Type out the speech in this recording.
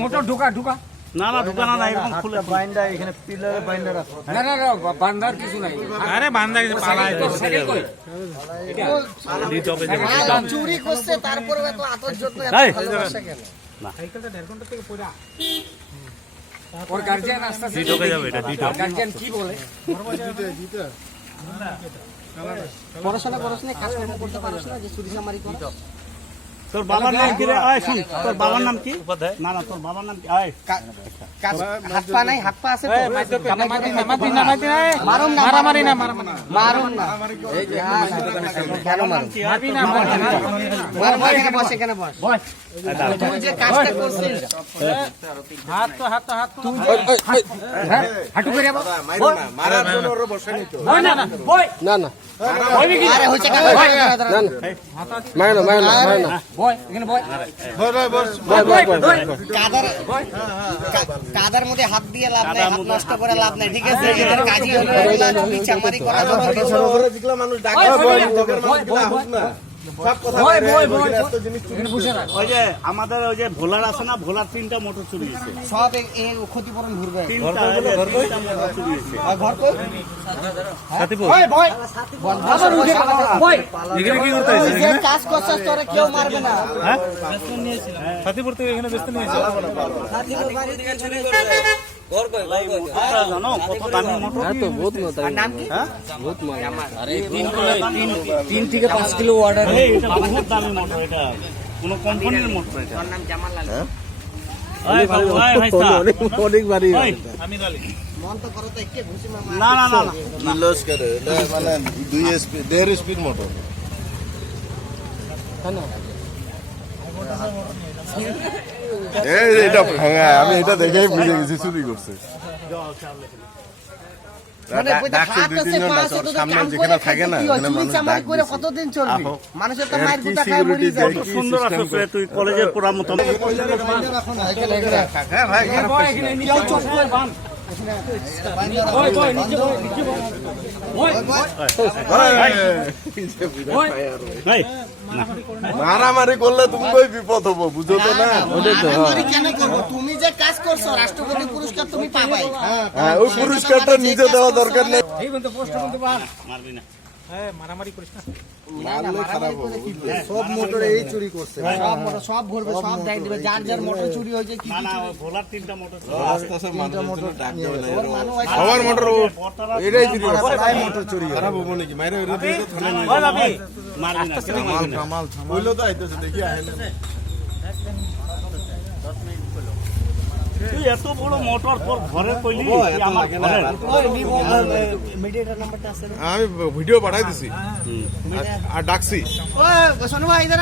Motor ঢুকা ঢুকা না না ঢুকানো না, এরকম খুলে বাইন্ডার এখানে পিলারে বাইন্ডার আছে। না না বান্ধার কিছু নাই। আরে বান্দা কিছু পালায় চুরি করছে তারপরে এত আতর্জন্য এত ভালোবাসা কেন? সাইকেলটা 1.5 ঘন্টা থেকে পড়া ওর গার্জিয়ান আসছে ঢুকে যাবে এটা গার্জিয়ান কি বলে পড়াশোনা করছ না, কাজকর্ম করতে পারছ না, যে চুরি চামারি করছ? তোর বাবার নাম কি রে? আয় শুন, তোর বাবার নাম কি? না না, তোর বাবার নাম কি? আয় হাত পা নাই, হাত পা আছে তো? মারুন না, মারামারি না মারুন না। কেন মারুন? এখানে বস, এখানে বস। তুই যে কাজটা করছিস, হাত তো তুই হাঁটু করে মারার জন্য ওর বসে নিত। না না বই না না আরে হইছে কেন? না মায়না মায়না মায়না বই এখানে বই কাদার মধ্যে হাত দিয়ে লাভ নাই, হাত নষ্ট করে লাভ নাই, ঠিক আছে? এদের কাজই হলো চুরি চামারি করা। যেগুলো মানুষ ডাকে সব কথা এত জিনিস ওই যে আমাদের ওই যে ভোলার আছে না, ভোলার 3টা মোটর চুরি হয়েছে, সব এই ক্ষতিপূরণ ঘুরবে। 3টা মোটর চুরি হয়েছে। আর ঘর কই? সাথীপুর বই এখানে কি করতে হয়েছে? যে কাজ করছস তোরে কেউ মারবে না। হ্যাঁ সাথীপুর থেকে এখানে ব্যস্ত নিয়েছে। জানো কত দামি মোটর? তো বহুত মজা নাম কি? বহুত মজা আরে 3 থেকে 5 কিলো অর্ডার এটা বহুত দামি মোটর, এটা কোন কোম্পানির মোটর এটা। তোর নাম জামাল আলী। ওই বাবু, ওই ভাইস্তা। অনেক বাড়ি ওই, মন তো করো তো একে ঘুষি মার। না না না না। নিলস করে এটা মানে 2 স্পিড 1.5 স্পিড মোটর। এই এটা ভাঙা, আমি এটা দেখেই বুঝে গেছি চুরি করছে। মানে হাত আছে, পা আছে, তো সামনে কাম যেখানে করে থাকে না, কি হয়? ওখানে চুরি মানুষ চামারি ডাক করে দিছে। কতদিন চলবে? আহো। মানুষের তো এর মায়ের কি গুটা খায় মরি security যাবে। দেয়? কি সুন্দর system আসছে, তুই কলেজের পড়ার মতো। হ্যাঁ ভাই কেউ চোখ করে বান। এই, না। মারামারি করলে তুমি কই বিপদ হবো, বুঝো তো না? মারামারি কেন করবো? তুমি যে কাজ করছো, রাষ্ট্রপতি পুরস্কার তুমি পাবাই। হ্যাঁ ওই পুরস্কারটা নিজে দেওয়া দরকার নেই। এই বন্ধু পোস্ট বন্ধু বান মারবি না। মারামারি করিস না। সব মোটরে এই চুরি করছে। সব মোটর সব ভরবে, সব দায় দিবে। যার যার মোটর চুরি হয়েছে কি না না, ওই ভোলার 3টা মোটর চুরি। আস্তে আস্তে মানুষের জন্য ডাক দেবে না এরকম। মানুষ সবার মোটর এটাই চুরি করছে। প্রায় মোটর চুরি হয়। খারাপ হবো নাকি? মাইরে ওইটা দিয়ে তো থানায় নিয়ে ওই বাবি, মারবি না। যাবে। কামাল বললো তো আইতেছে, দেখি আহে না। তুই এত বড় মোটর তোর ঘরে কইলি, তুই আমার ঘরে। মিডিয়েটার নাম্বারটা আছে। আমি ভিডিও পাঠাই দিছি আর ডাকছি। ওই শোনো ভাই, ইধার